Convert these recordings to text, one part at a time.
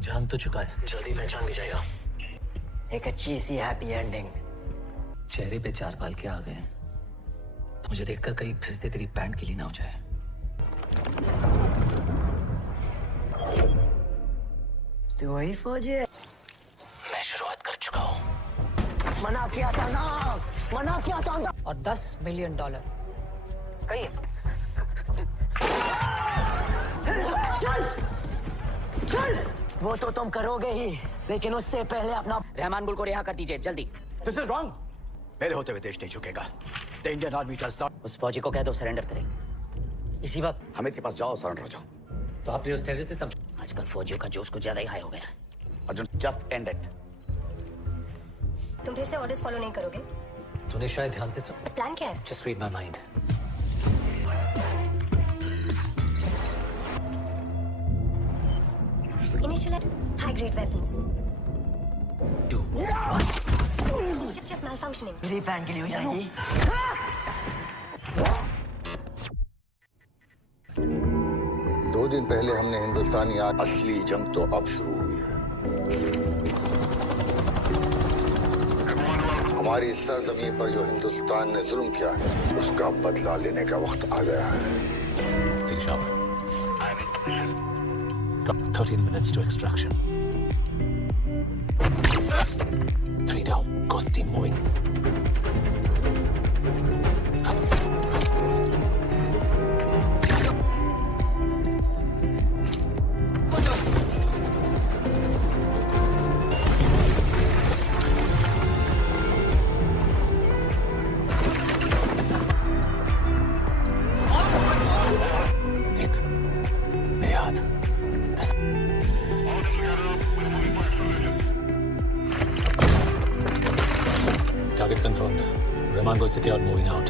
जान तो चुका है, जल्दी पहचान भी जाएगा। एक अच्छी सी हैप्पी एंडिंग। चेहरे पे 4 बाल क्या आ गए हैं, तो मुझे देखकर कहीं फिर से तेरी पैंट गीली ना हो जाए। तू वही फौजी है? मैं शुरुआत कर चुका हूँ। मना किया था ना, मना किया था ना। और $10 मिलियन कहीं चल चल। वो तो तुम करोगे ही, लेकिन उससे पहले अपना रहमान गुल को रिहा कर दीजिए जल्दी। This is wrong. मेरे होते हुए देश नहीं झुकेगा। The Indian army does not. उस फौजी को कह दो सरेंडर करें। इसी वक्त हामिद के पास जाओ, सरेंडर हो जाओ। तो आपने उस टेररिस्ट से समझ। आजकल फौजियों का जोश कुछ ज्यादा ही हाई हो गया है। Arjun, just and it. तुम फिर से ऑर्डर्स फॉलो नहीं करोगे? तूने शायद ध्यान से सुन। पर प्लान क्या है? Just read my mind. Initial high grade weapons. Do what? Chip malfunctioning. मेरी पैंट गीली हो जाएगी। 2 दिन पहले हमने हिंदुस्तानी असली जंग तो अब शुरू हुई है। हमारी सरजमी पर जो हिंदुस्तान ने जुल्म किया है, उसका बदला लेने का वक्त आ गया है। Stay sharp. 13 minutes to extraction. 3 down. Ghost team moving. देख, मेरे हाथ। Target confirmed. Rahman Gul secured, moving out.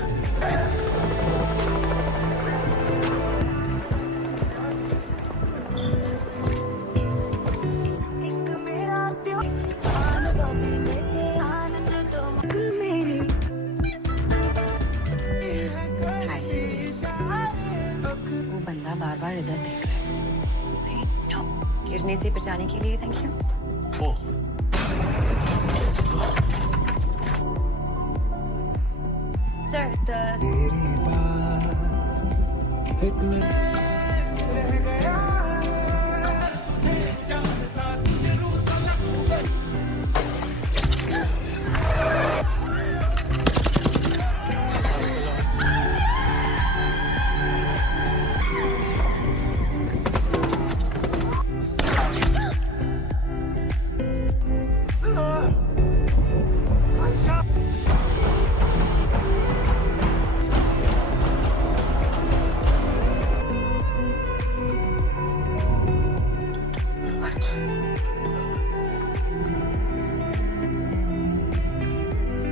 वो बंदा बार बार इधर देख रहा है। नो, गिरने से बचाने के लिए थैंक यू। ओह, सर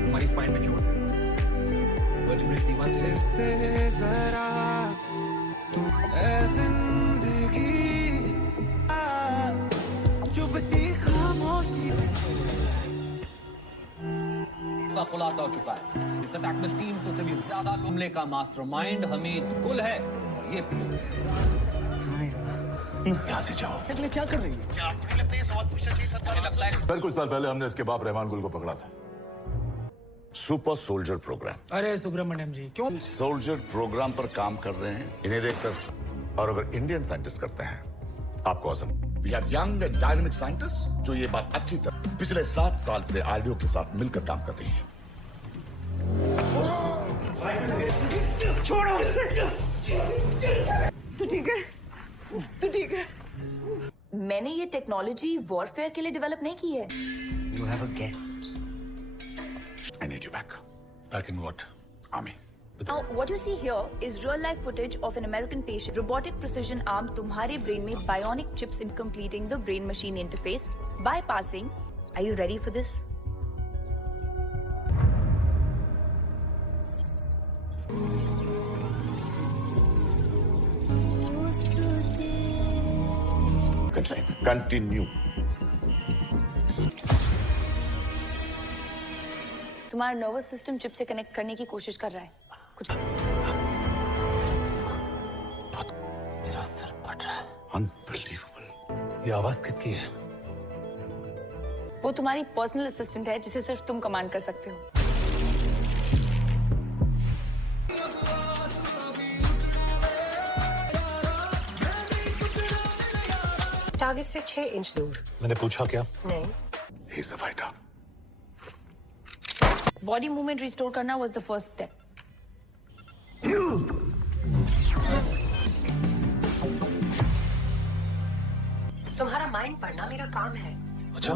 हमारी स्पाइन में चोट है। वर्टिब्रल C1 फिर से जरा तू ऐ जिंदगी चुभती खामोशी का खुलासा हो चुका है। इस अटैक में 300 से भी ज्यादा हमले का मास्टरमाइंड हमीद गुल है और ये यहाँ से जाओ। क्या कर रही है? क्या आपको नहीं लगता ये सवाल पूछना चाहिए सरकार? लगता है सर, कुछ साल पहले हमने इसके बाप रहमान गुल को पकड़ा था। Super soldier programme. अरे सुब्रमण्यम जी, क्यों सोल्जर प्रोग्राम पर काम कर रहे हैं, इन्हें देखकर। और अगर इंडियन साइंटिस्ट करते हैं, आपको Assam. We have young and dynamic scientist जो ये बात अच्छी तरह पिछले 7 साल से आरडीओ के साथ मिलकर काम कर रही है। छोड़ो उसे। तू ठीक है? तू ठीक है? मैंने ये टेक्नोलॉजी वॉरफेयर के लिए डेवलप नहीं की है। You have a guest. I need you back. Back in what? Army. Now, what you see here is real life footage of an American patient. Robotic precision arm तुम्हारे brain में bionic chips in completing the brain machine interface, bypassing. Are you ready for this? Continue. तुम्हारा nervous system chip से connect करने की कोशिश कर रहा है। कुछ मेरा सर फट रहा है। अनबिलीवेबल। ये आवाज किसकी है? वो तुम्हारी पर्सनल असिस्टेंट है जिसे सिर्फ तुम कमांड कर सकते हो। टारगेट से 6 इंच दूर। मैंने पूछा क्या? नहीं। He's the fighter. Body movement restore करना वाज द फर्स्ट स्टेप। तुम्हारा माइंड पढ़ना मेरा काम है। अच्छा।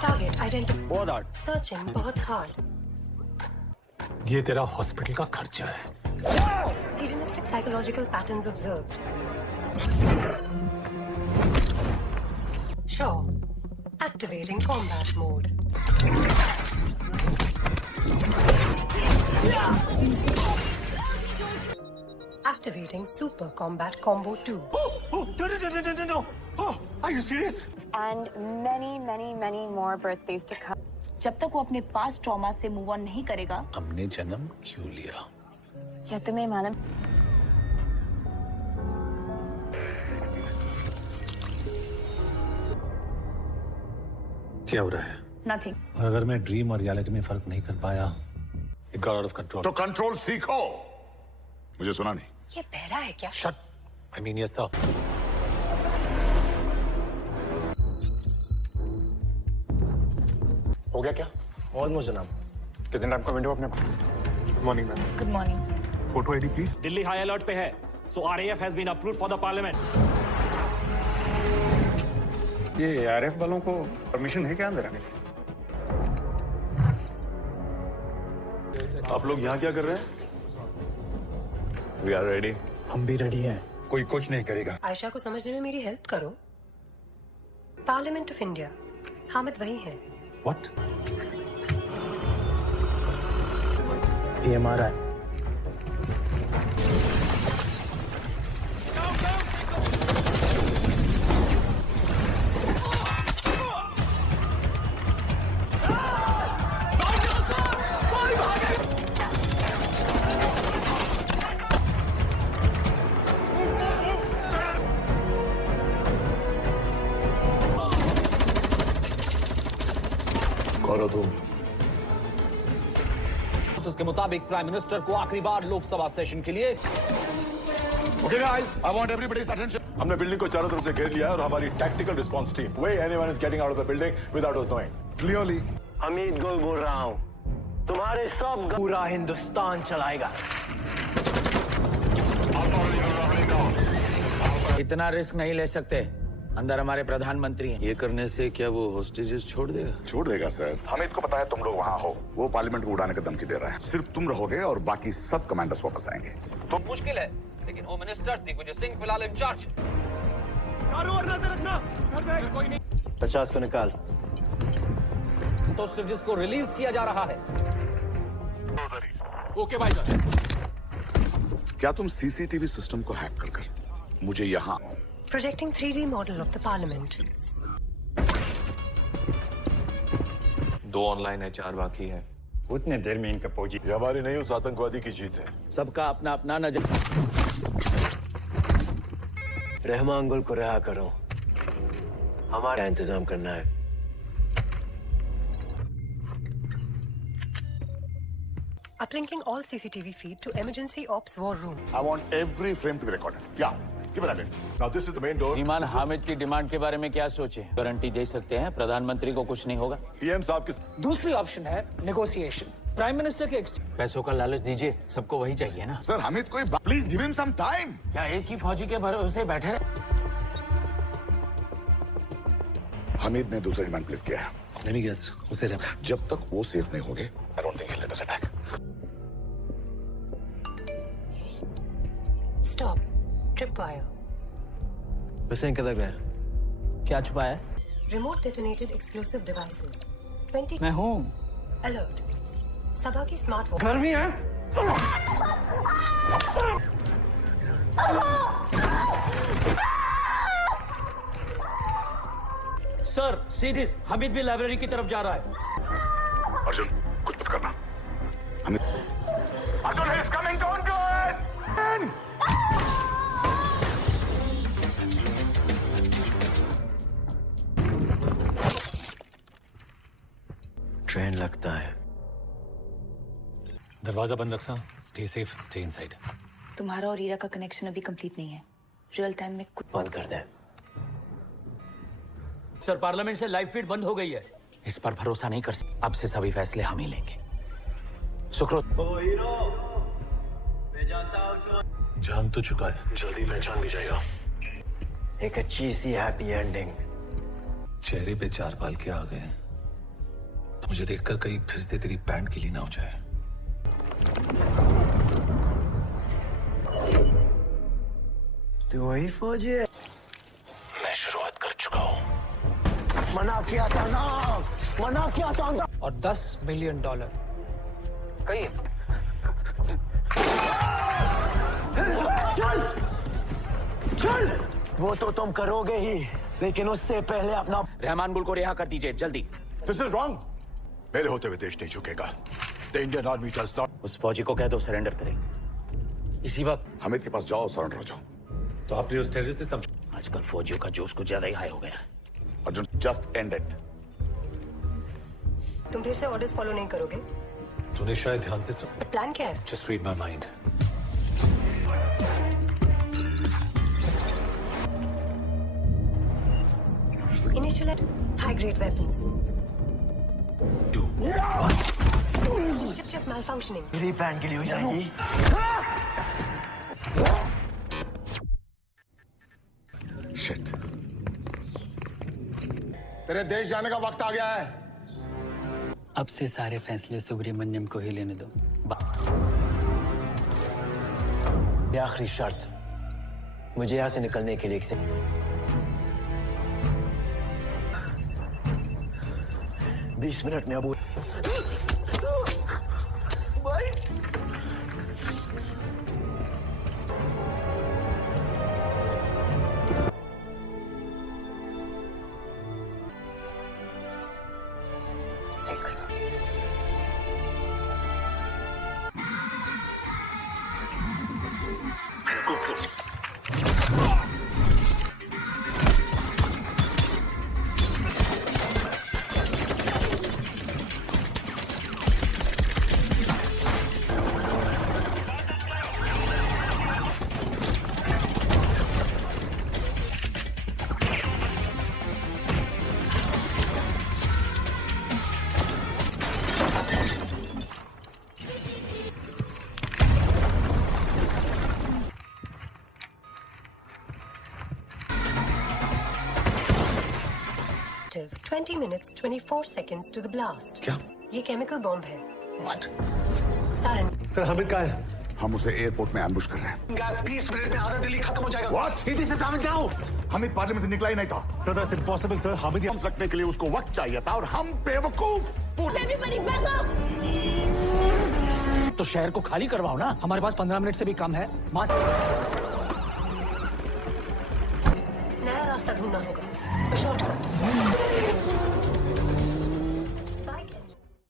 टारगेट आइडेंटिफाई, सर्चिंग बहुत हार्ड। ये तेरा हॉस्पिटल का खर्चा है। Hedonistic psychological patterns observed. Sure. Activating combat mode. Activating super combat combo 2. No. Oh, are you serious? And many more birthdays to come. जब तक वो अपने पास्ट ट्रॉमा से मूव ऑन नहीं करेगा। हमने जन्म क्यों लिया? क्या तुम्हें मालूम? क्या हो रहा है? Nothing. और अगर मैं ड्रीम और रियलिटी में फर्क नहीं कर पाया, it got out of control. तो कंट्रोल सीखो। मुझे सुना नहीं। ये बहरा है क्या? Shut. I mean yes sir. हो गया क्या? ऑलमोस्ट जनाब। कितने टाइम का विंडो अपने पास? Good morning ma'am. Good morning. Photo ID please. Delhi high alert पे है, so RAF has been approved for the parliament. ये आरएएफ वालों को परमिशन है क्या अंदर आने की? आप लोग यहाँ क्या कर रहे हैं? We are ready. हम भी रेडी हैं। कोई कुछ नहीं करेगा। आयशा को समझने में मेरी हेल्प करो। पार्लियामेंट ऑफ इंडिया, हामिद वही है। What? ये हमारा है। कौन हो तुम? उसके मुताबिक प्राइम मिनिस्टर को आखिरी बार लोकसभा सेशन के लिए। Okay guys, I want everybody's attention. हमने बिल्डिंग को चारों तरफ से घेर लिया है और हमारी tactical response team way anyone is getting out of the building without us knowing. Clearly. Hamid गुल बोल रहा हूँ। तुम्हारे सब पूरा हिंदुस्तान चलाएगा। इतना रिस्क नहीं ले सकते। अंदर हमारे प्रधानमंत्री हैं। ये करने से क्या वो होस्टेजेस छोड़ देगा? छोड़ देगा सर। हमीद को पता है तुम लोग वहाँ हो। वो पार्लियामेंट को उड़ाने का धमकी दे रहा है। सिर्फ तुम रहोगे और बाकी सब कमांडर्स वापस आएंगे। तो मुश्किल है, लेकिन होम मिनिस्टर दिग्विजय सिंह फिलहाल इंचार्ज। चारों ओर नजर रखना। कोई नहीं। 50 को निकाल। तो जिसको रिलीज किया जा रहा है। ओके भाई। क्या तुम सीसीटीवी सिस्टम को हैक कर मुझे यहाँ Projecting 3D model of the parliament. 2 online है, 4 बाकी है। उतने देर में इनका फौजी। ये हमारी नहीं, उस आतंकवादी की जीत है। सबका अपना अपना नजर। रहमान गुल को रिहा करो। हमारा इंतजाम करना है। Uplinking all CCTV feed to emergency ops war room. I want every frame to be recorded. Yeah. Give it a minute. Now this is the main door. श्रीमान हामिद की डिमांड के बारे में क्या सोचे? गारंटी दे सकते हैं प्रधानमंत्री को कुछ नहीं होगा? पीएम साहब की दूसरी ऑप्शन है नेगोशिएशन। प्राइम मिनिस्टर के पैसों का लालच दीजिए, सबको वही चाहिए ना। सर हामिद कोई please give him some time. क्या एक ही फौजी के भरोसे बैठे रहे? हामिद ने दूसरा डिमांड प्लेस किया है। Let me guess, उसे जब तक वो सेफ नहीं होंगे, I don't think he'll let us attack. Stop. Tripwire. Hussain किधर गया? क्या छुपाया है? Remote detonated explosive devices. 20. मैं हूँ। Alert. सभा की स्मार्ट वॉच। घर में है? सर, सीधी हमीद भी लाइब्रेरी की तरफ जा रहा है। अर्जुन, कुछ मत करना। Hamid. Arjun is coming, don't do it! चैन लगता है। दरवाजा बंद रखना। Stay safe, stay inside. तुम्हारा और ईरा का कनेक्शन अभी कंप्लीट नहीं है। रियल टाइम में बंद कर दे। सर, पार्लियामेंट से लाइव फीड बंद हो गई है। इस पर भरोसा नहीं कर सकते। अब से सभी फैसले हम ही लेंगे। सुकृत। मैं जानता हूं तो जान तो चुका है। जल्दी पहचान भी जाएगा। एक अच्छी सी हैप्पी एंडिंग। चेहरे पे 4 बाल के आ गए तो मुझे देखकर कहीं फिर से तेरी पैंट गीली ना हो जाए। तू वही फौजी है? मैं शुरुआत कर चुका हूं। मना किया था ना, मना किया था ना। और $10 मिलियन। कहीं चल चल, वो तो तुम करोगे ही, लेकिन उससे पहले अपना रहमान गुल को रिहा कर दीजिए जल्दी। This is wrong. मेरे होते हुए देश नहीं झुकेगा। The Indian Army does not. उस फौजी को कह दो सरेंडर करें। इसी वक्त हामिद के पास जाओ, सरेंडर हो जाओ। तो आपने उस टेररिस्ट से समझ। आजकल फौजियों का जोश कुछ ज्यादा ही हाई हो गया। Arjun, just end it. तुम फिर से ऑर्डर्स फॉलो नहीं करोगे? तूने शायद ध्यान से सुन। बट प्लान क्या है? Just read my mind. Initial high grade weapons. Chip malfunctioning. मेरी पैंट गीली हो जाएगी। Shit. तेरे देश जाने का वक्त आ गया है। अब से सारे फैसले सुब्रमण्यम को ही लेने दो। ये आखिरी शर्त। मुझे यहाँ से निकलने के लिए 20 मिनट में Abu Active. 20 minutes 24 seconds to the blast. क्या? ये केमिकल बॉम्ब है। What? सारन। सर हामिद कहाँ है? हम उसे एयरपोर्ट में एम्बुश कर रहे हैं। गैस 20 मिनट में आधा दिल्ली खत्म हो जाएगा। What? सीधी से सामने जाओ। हामिद पार्लियामेंट से निकला ही नहीं था। Sir that's impossible sir. Hamid हम रखने के लिए उसको वक्त चाहिए था और हम बेवकूफ। Everybody back off! तो शहर को खाली करवाओ ना। हमारे पास 15 मिनट से भी कम है। नया रास्ता ढूंढना होगा। शॉर्टकट।